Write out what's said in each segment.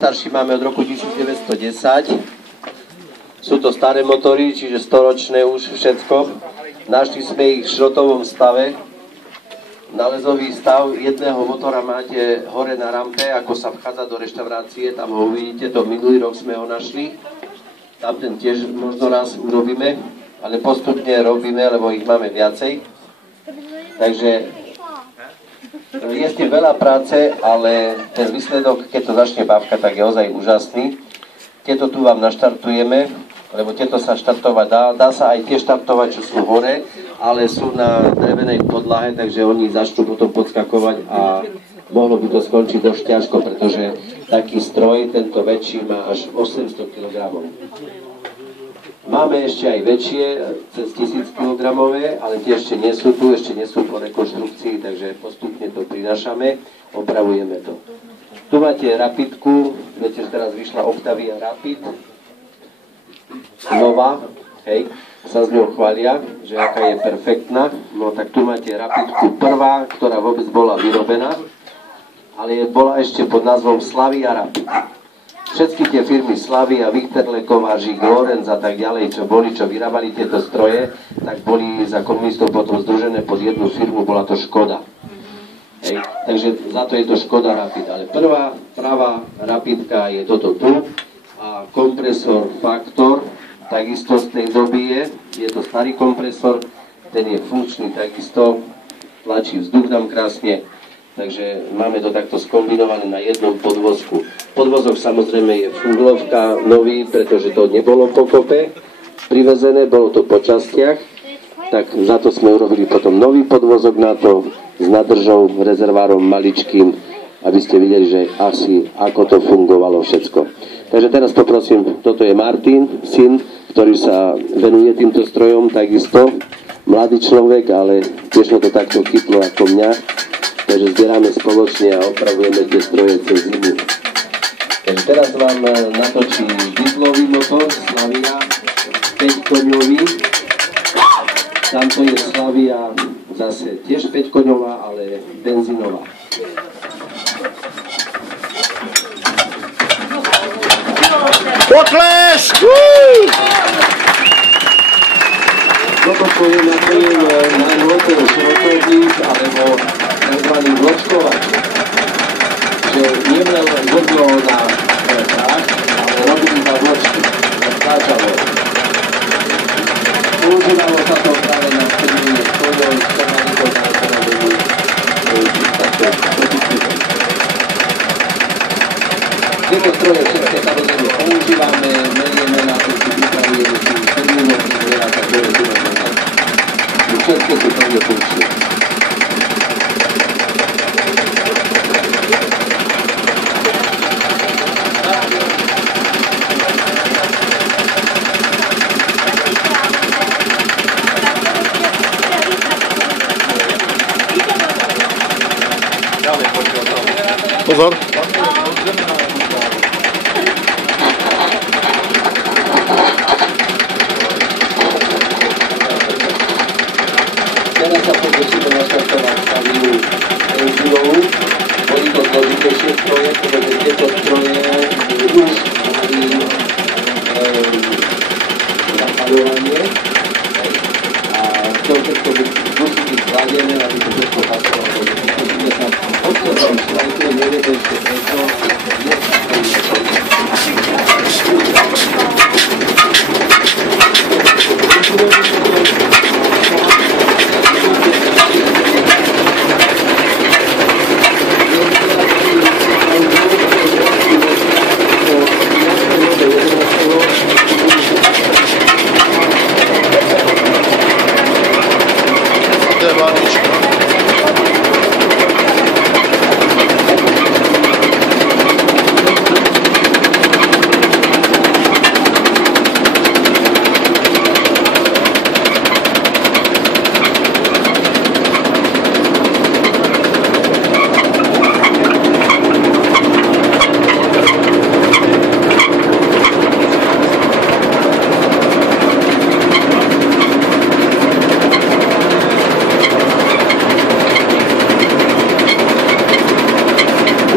Starší máme od roku 1910. Sú to staré motory, čiže storočné už všetko. Našli sme ich v šrotovom stave. Nálezový stav jedného motora máte hore na rampe, ako sa vchádza do reštaurácie, tam ho uvidíte, to minulý rok sme ho našli. Tam ten tiež možno raz urobíme, ale postupne robíme, lebo ich máme viacej. Takže je s tým veľa práce, ale ten výsledok, keď to začne bavka, tak je ozaj úžasný. Tieto tu vám naštartujeme, lebo tieto sa štartovať dá sa aj tie štartovať, čo sú hore, ale sú na drevenej podlahe, takže oni začnú potom podskakovať a mohlo by to skončiť dosť ťažko, pretože taký stroj, tento väčší, má až 800 kg. Máme ešte aj väčšie, cez 1000 kg, ale tie ešte nie sú tu, ešte nie sú po rekonštrukcii, takže postupne to prinášame, opravujeme to. Tu máte Rapidku, viete, že teraz vyšla Octavia Rapid, nová, hej, sa z ňou chvália, že aká je perfektná. No tak tu máte Rapidku prvá, ktorá vôbec bola vyrobená, ale bola ešte pod názvom Slavia Rapid. Všetky tie firmy Slavia, Victor Kováčik, Lorenz a tak ďalej, čo vyrábali tieto stroje, tak boli za komunistov potom združené pod jednu firmu, bola to Škoda. Hej. Takže za to je to Škoda Rapid. Ale prvá pravá Rapidka je toto tu a kompresor Faktor, takisto z tej doby je to starý kompresor, ten je funkčný takisto, tlačí vzduch nám krásne. Takže máme to takto skombinované na jednom podvozku. Podvozok samozrejme je funglovka nový, pretože to nebolo pokope privezené, bolo to po častiach. Tak za to sme urobili potom nový podvozok na to s nádržou, rezervárom maličkým, aby ste videli, že asi ako to fungovalo všetko. Takže teraz poprosím, toto je Martin, syn, ktorý sa venuje týmto strojom takisto. Mladý človek, ale tiež ho to takto chytlo ako mňa. Takže zbierame spoločne a opravujeme tie stroje cez zimu. Takže teraz vám natočí dieselový motor, Slavia, 5-koňový. Tamto je Slavia zase tiež 5-koňová, ale benzínová. Potlesk! Toto je najhôľte šrotovník, alebo tzv. Vločkovač. Že nie len vodlo na prach, ale robili na vločky, na stáčalo. Používalo sa to práve na strnenie stojov, strnanie na strnenie tieto stroje všetké samozrejme používame, menieme na to, si pripravujeme si termínov, zvieratá, ktoré tu máme. Všetko sú plne funkčné. Pozor. Teraz sa pokúsime naštartovať Slaviu Enzilovú. Boli to zložitejšie stroje, pretože tieto stroje už mali zapaľovanie a to všetko musí byť zladené, aby to všetko pasovalo. Musíme sa odstávať šlajke, neviete ešte prečo.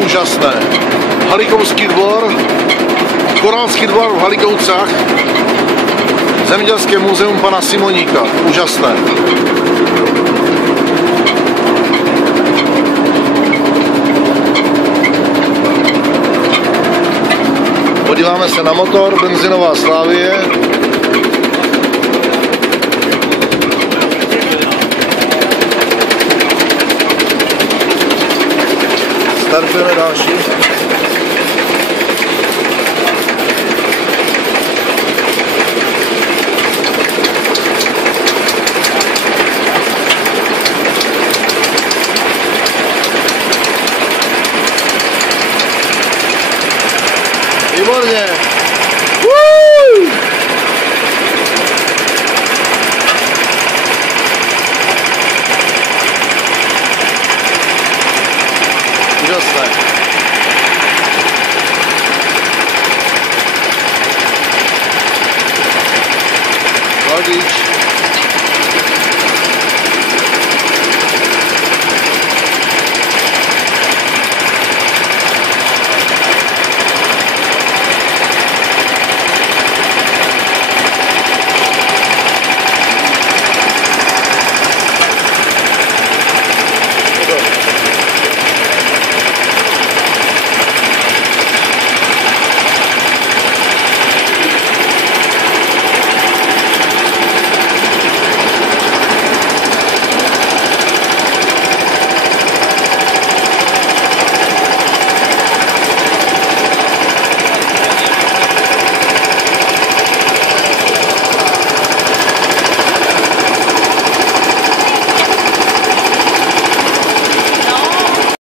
Úžasné. Halikovský dvor, Koránský dvor v Halikovcách, Zemědělské muzeum pana Simoníka. Úžasné. Podíváme se na motor, benzinová Slavie. Startujeme další. Výborně.